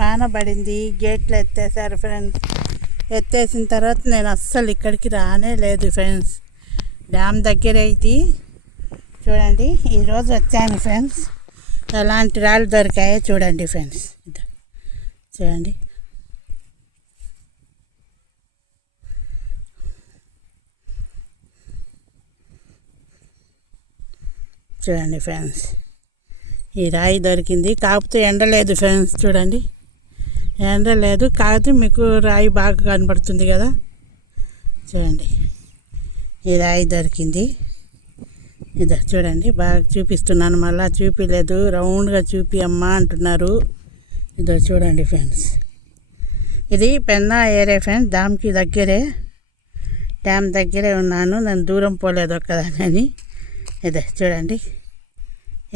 వాన పడింది, గేట్లు ఎత్తేసారు ఫ్రెండ్స్. ఎత్తేసిన తర్వాత నేను అస్సలు ఇక్కడికి రానే లేదు ఫ్రెండ్స్. డ్యామ్ దగ్గరే ఇది చూడండి. ఈరోజు వచ్చాను ఫ్రెండ్స్. ఎలాంటి రాళ్ళు దొరికాయో చూడండి ఫ్రెండ్స్. చూడండి, చూడండి ఫ్రెండ్స్. ఈ రాయి దొరికింది, కాకపోతే ఎండ లేదు ఫ్రెండ్స్. చూడండి, ఎండ లేదు, కాకపోతే మీకు రాయి బాగా కనబడుతుంది కదా. చూడండి, ఈ రాయి దొరికింది. ఇదో చూడండి, బాగా చూపిస్తున్నాను. మళ్ళీ చూపిలేదు, రౌండ్గా చూపి అమ్మా అంటున్నారు. ఇదో చూడండి ఫ్రెండ్స్. ఇది పెన్నా ఏరియా ఫ్రెండ్స్. డ్యామ్ దగ్గరే ఉన్నాను. నేను దూరం పోలేదు ఒక్కదాని. ఇదే చూడండి,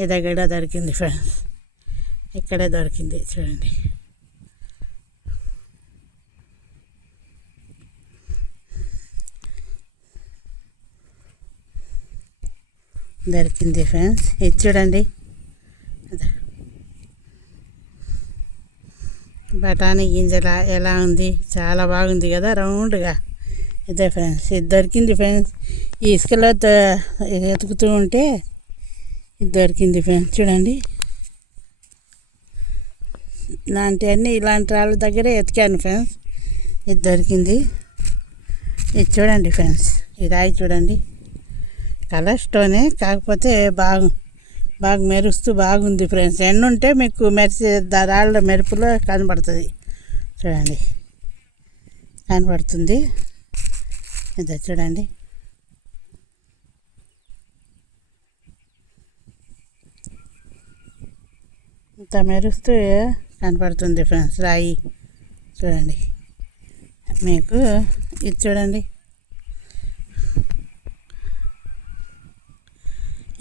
ఈ దగ్గర దొరికింది ఫ్రెండ్స్. ఇక్కడే దొరికింది చూడండి. దొరికింది ఫ్రెండ్స్. ఇది చూడండి, బఠానీ గింజల ఎలా ఉంది, చాలా బాగుంది కదా రౌండ్గా. ఇదే ఫ్రెండ్స్, ఇది దొరికింది ఫ్రెండ్స్. ఈ ఇసుకలో ఎతుకుతూ ఉంటే ఇది దొరికింది ఫ్రెండ్స్. చూడండి, ఇలాంటి వాళ్ళ దగ్గరే ఎతికాను ఫ్రెండ్స్. ఇది దొరికింది. ఇది చూడండి ఫ్రెండ్స్, ఈ రాయి చూడండి. కలర్ స్టోనే, కాకపోతే బాగా మెరుస్తూ బాగుంది ఫ్రెండ్స్. ఎండుంటే మీకు రాళ్ళ మెరుపులో కనబడుతుంది. చూడండి, కనబడుతుంది. ఇదే చూడండి, ఇంత మెరుస్తూ కనపడుతుంది ఫ్రెండ్స్ రాయి. చూడండి, మీకు ఇది చూడండి.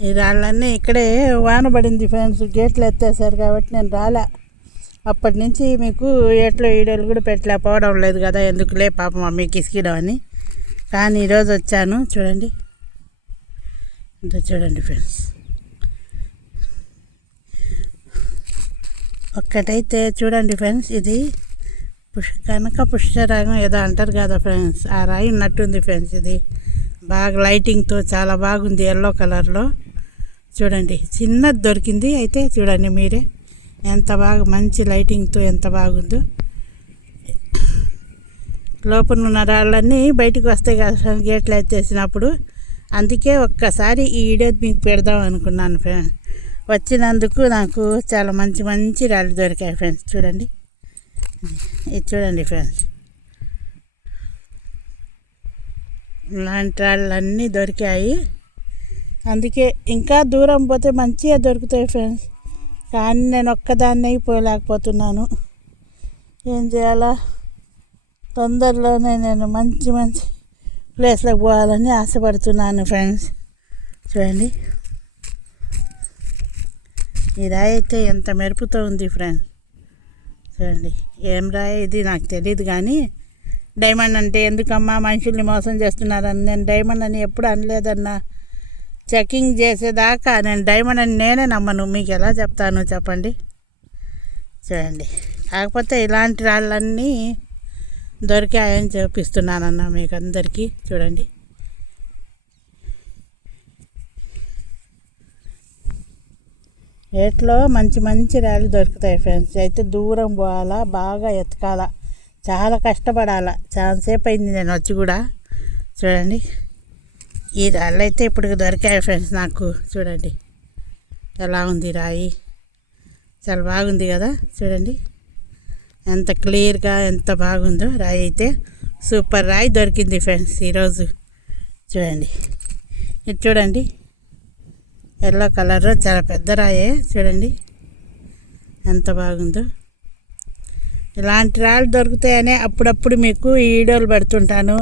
ఈ రాళ్ళన్నీ ఇక్కడే వాన పడింది ఫ్రెండ్స్. గేట్లు ఎత్తేసారు కాబట్టి నేను రాలే. అప్పటి నుంచి మీకు ఏట్లో వీడియోలు కూడా పెట్టలేకపోవడం లేదు కదా, ఎందుకులే పాపం మీకు ఇసుకిడం అని. కానీ ఈరోజు వచ్చాను. చూడండి, ఇంత చూడండి ఫ్రెండ్స్. ఒక్కటైతే చూడండి ఫ్రెండ్స్, ఇది కనక పుష్కరాగం ఏదో అంటారు కదా ఫ్రెండ్స్, ఆ రాయి ఉన్నట్టుంది ఫ్రెండ్స్. ఇది బాగా లైటింగ్తో చాలా బాగుంది, ఎల్లో కలర్లో. చూడండి, చిన్నది దొరికింది. అయితే చూడండి మీరే, ఎంత బాగా మంచి లైటింగ్తో ఎంత బాగుందో. లోపల ఉన్న రాళ్ళన్నీ బయటకు వస్తాయి కదా గేట్లు ఎత్తేసినప్పుడు. అందుకే ఒక్కసారి ఈ వీడియో మీకు పెడదాం అనుకున్నాను ఫ్రెండ్స్. వచ్చినందుకు నాకు చాలా మంచి రాళ్ళు దొరికాయి ఫ్రెండ్స్. చూడండి, ఇది చూడండి ఫ్రెండ్స్. ఇలాంటి రాళ్ళన్నీ దొరికాయి. అందుకే ఇంకా దూరం పోతే మంచిగా దొరుకుతాయి ఫ్రెండ్స్. కానీ నేను ఒక్కదాన్నే పోలేకపోతున్నాను. ఏం చేయాలా, తొందరలోనే నేను మంచి ప్లేస్లోకి పోవాలని ఆశపడుతున్నాను ఫ్రెండ్స్. చూడండి, ఈ రాయి అయితే ఎంత మెరుపుతో ఉంది ఫ్రెండ్స్. చూడండి, ఏం రాయి ఇది నాకు తెలియదు, కానీ డైమండ్ అంటే ఎందుకమ్మా మనుషుల్ని మోసం చేస్తున్నారని నేను డైమండ్ అని ఎప్పుడు అనలేదన్నా. చెకింగ్ చేసేదాకా నేను డైమండ్ అని నేనే నమ్మను. మీకు ఎలా చెప్తాను చెప్పండి. చూడండి, కాకపోతే ఇలాంటి రాళ్ళన్నీ దొరికాయని చూపిస్తున్నానన్న మీకు అందరికీ. చూడండి, ఏట్లో మంచి రాళ్ళు దొరుకుతాయి ఫ్రెండ్స్. అయితే దూరం పోవాలా, బాగా ఎతకాలా, చాలా కష్టపడాలా. చాలాసేపు అయింది నేను వచ్చి కూడా. చూడండి, ఈ రాళ్ళు అయితే ఇప్పుడు దొరికాయి ఫ్రెండ్స్ నాకు. చూడండి ఎలా ఉంది రాయి, చాలా బాగుంది కదా. చూడండి ఎంత క్లియర్గా ఎంత బాగుందో రాయి. అయితే సూపర్ రాయి దొరికింది ఫ్రెండ్స్ ఈరోజు. చూడండి, ఇది చూడండి, ఎల్లో కలర్ చాలా పెద్ద రాయే. చూడండి ఎంత బాగుందో. ఇలాంటి రాళ్ళు దొరుకుతాయనే అప్పుడప్పుడు మీకు ఈ వీడియోలు పెడుతుంటాను.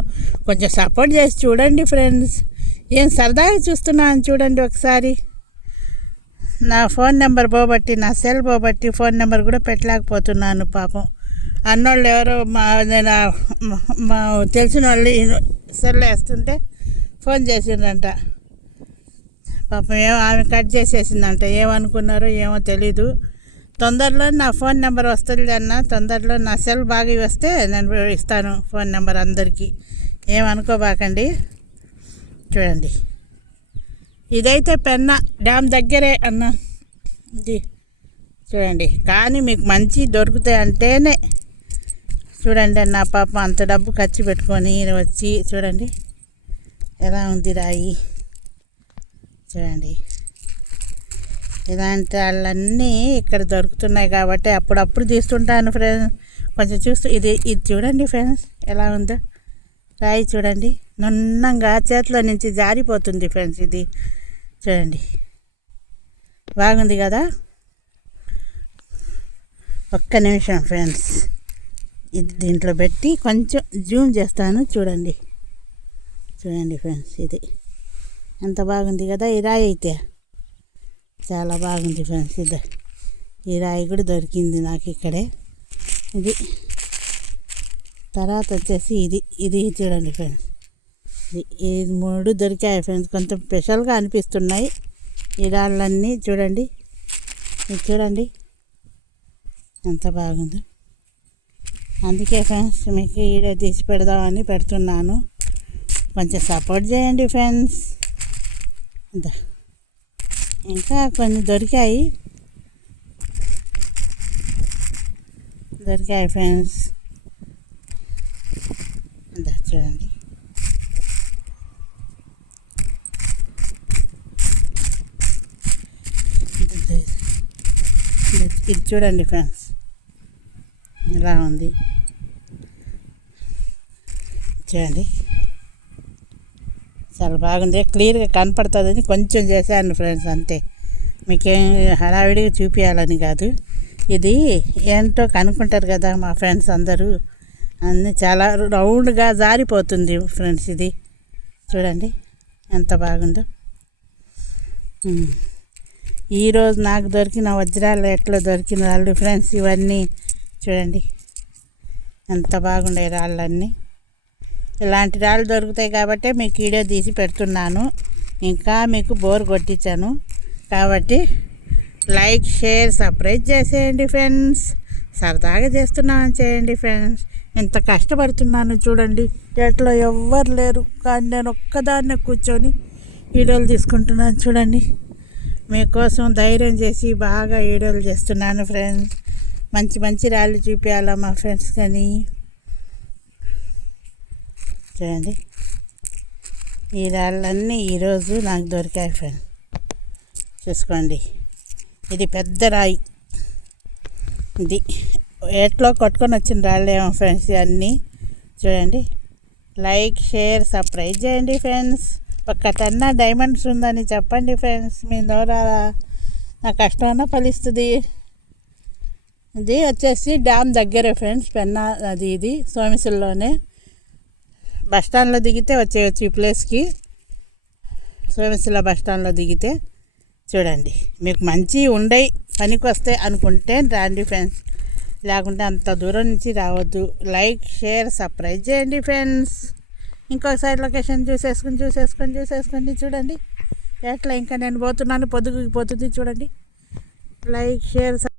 కొంచెం సపోర్ట్ చేసి చూడండి ఫ్రెండ్స్. ఏం సరదాగా చూస్తున్నాను చూడండి ఒకసారి. నా ఫోన్ నెంబర్ పోబట్టి, నా సెల్ పోబట్టి ఫోన్ నెంబర్ కూడా పెట్టలేకపోతున్నాను. పాపం అన్నోళ్ళు ఎవరో నేను మా తెలిసిన వాళ్ళు సెల్ వేస్తుంటే ఫోన్ చేసిండ్రంట. పాపం ఆమె కట్ చేసేసిందంట. ఏమనుకున్నారో ఏమో తెలీదు. తొందరలో నా ఫోన్ నెంబర్ వస్తుంది అన్న, తొందరలో నా సెల్ బాగా వస్తే నేను ఇస్తాను ఫోన్ నెంబర్ అందరికీ, ఏమనుకోబాకండి. చూడండి, ఇదైతే పెన్న డ్యామ్ దగ్గరే అన్న ఇది. చూడండి, కానీ మీకు మంచి దొరుకుతాయి అంటేనే చూడండి అన్న. పాపం అంత డబ్బు ఖర్చు పెట్టుకొని వచ్చి చూడండి ఎలా ఉంది రాయి. చూడండి, ఇలాంటి వాళ్ళన్నీ ఇక్కడ దొరుకుతున్నాయి కాబట్టి అప్పుడప్పుడు తీస్తుంటాను ఫ్రెండ్స్. కొంచెం చూస్తూ ఇది చూడండి ఫ్రెండ్స్ ఎలా ఉందో రాయి. చూడండి, నున్నంగా చేతిలో నుంచి జారిపోతుంది ఫ్రెండ్స్. ఇది చూడండి, బాగుంది కదా. ఒక్క నిమిషం ఫ్రెండ్స్, ఇది దీంట్లో పెట్టి కొంచెం జూమ్ చేస్తాను. చూడండి చూడండి ఫ్రెండ్స్, ఇది ఎంత బాగుంది కదా. ఈ రాయి అయితే చాలా బాగుంది ఫ్రెండ్స్. ఇది ఈ రాయి కూడా దొరికింది నాకు ఇక్కడే. ఇది తర్వాత వచ్చేసి ఇది చూడండి ఫ్రెండ్స్, ఈ 3 దొరికాయి ఫ్రెండ్స్. కొంచెం స్పెషల్గా అనిపిస్తున్నాయి ఈ రాళ్ళన్నీ. చూడండి, ఇది చూడండి ఎంత బాగుందో. అందుకే ఫ్రెండ్స్ మీకు వీడియో తీసి పెడదామని పెడుతున్నాను. కొంచెం సపోర్ట్ చేయండి ఫ్రెండ్స్. ఇంకా కొన్ని దొరికాయి ఫ్రెండ్స్. చూడండి, ఇది చూడండి ఫ్రెండ్స్ ఎలా ఉంది. చూడండి, చాలా బాగుంది, క్లియర్గా కనపడుతుందని కొంచెం చేశాను ఫ్రెండ్స్, అంతే. మీకేం హడావిడిగా చూపించాలని కాదు. ఇది ఏంటో కనుక్కుంటారు కదా మా ఫ్రెండ్స్ అందరూ. అన్నీ చాలా రౌండ్గా జారిపోతుంది ఫ్రెండ్స్. ఇది చూడండి ఎంత బాగుందో. ఈరోజు నాకు దొరికిన వజ్రాలు ఎట్లా దొరికిన రాళ్ళు ఫ్రెండ్స్ ఇవన్నీ. చూడండి ఎంత బాగుండే రాళ్ళన్నీ. ఇలాంటి రాళ్ళు దొరుకుతాయి కాబట్టి మీకు వీడియో తీసి పెడుతున్నాను. ఇంకా మీకు బోర్ కొట్టించాను కాబట్టి లైక్, షేర్, సబ్స్క్రైబ్ చేసేయండి ఫ్రెండ్స్. సరదాగా చేస్తున్నాను చేయండి ఫ్రెండ్స్. ఎంత కష్టపడుతున్నాను చూడండి. ఎట్లా ఎవ్వరు లేరు కానీ నేను ఒక్కదాన్నే కూర్చొని వీడియోలు తీసుకుంటున్నాను. చూడండి, మీకోసం ధైర్యం చేసి బాగా వీడియోలు చేస్తున్నాను ఫ్రెండ్స్. మంచి మంచి రాళ్ళు చూపించాలా మా ఫ్రెండ్స్ కానీ. చూడండి, ఈ రాళ్ళన్నీ ఈరోజు నాకు దొరికాయి ఫ్రెండ్స్. చూసుకోండి, ఇది పెద్ద రాయి. ఇది ఎట్లో కొట్టుకొని వచ్చిన రాళ్ళేమో ఫ్రెండ్స్ ఇవన్నీ. చూడండి, లైక్, షేర్, సబ్స్క్రైబ్ చేయండి ఫ్రెండ్స్. ఒక్క టన్నా డైమండ్స్ ఉందని చెప్పండి ఫ్రెండ్స్. మీ ద్వారా నా కష్టమైనా ఫలిస్తుంది. ఇది వచ్చేసి డ్యామ్ దగ్గరే ఫ్రెండ్స్, పెన్నా అది. ఇది సోమశిలలోనే బస్ స్టాండ్లో దిగితే వచ్చేయచ్చు ఈ ప్లేస్కి. సోమశిల బస్ స్టాండ్లో దిగితే చూడండి, మీకు మంచి ఉండయి పనికి వస్తే అనుకుంటే రండి ఫ్రెండ్స్, లేకుంటే అంత దూరం నుంచి రావద్దు. లైక్, షేర్, సబ్స్క్రైబ్ చేయండి ఫ్రెండ్స్. ఇంకోసారి లొకేషన్ చూసేసుకోండి. చూడండి ఎట్లా ఇంకా నేను పోతున్నాను, పొద్దుకు పోతుంది చూడండి. Like, share.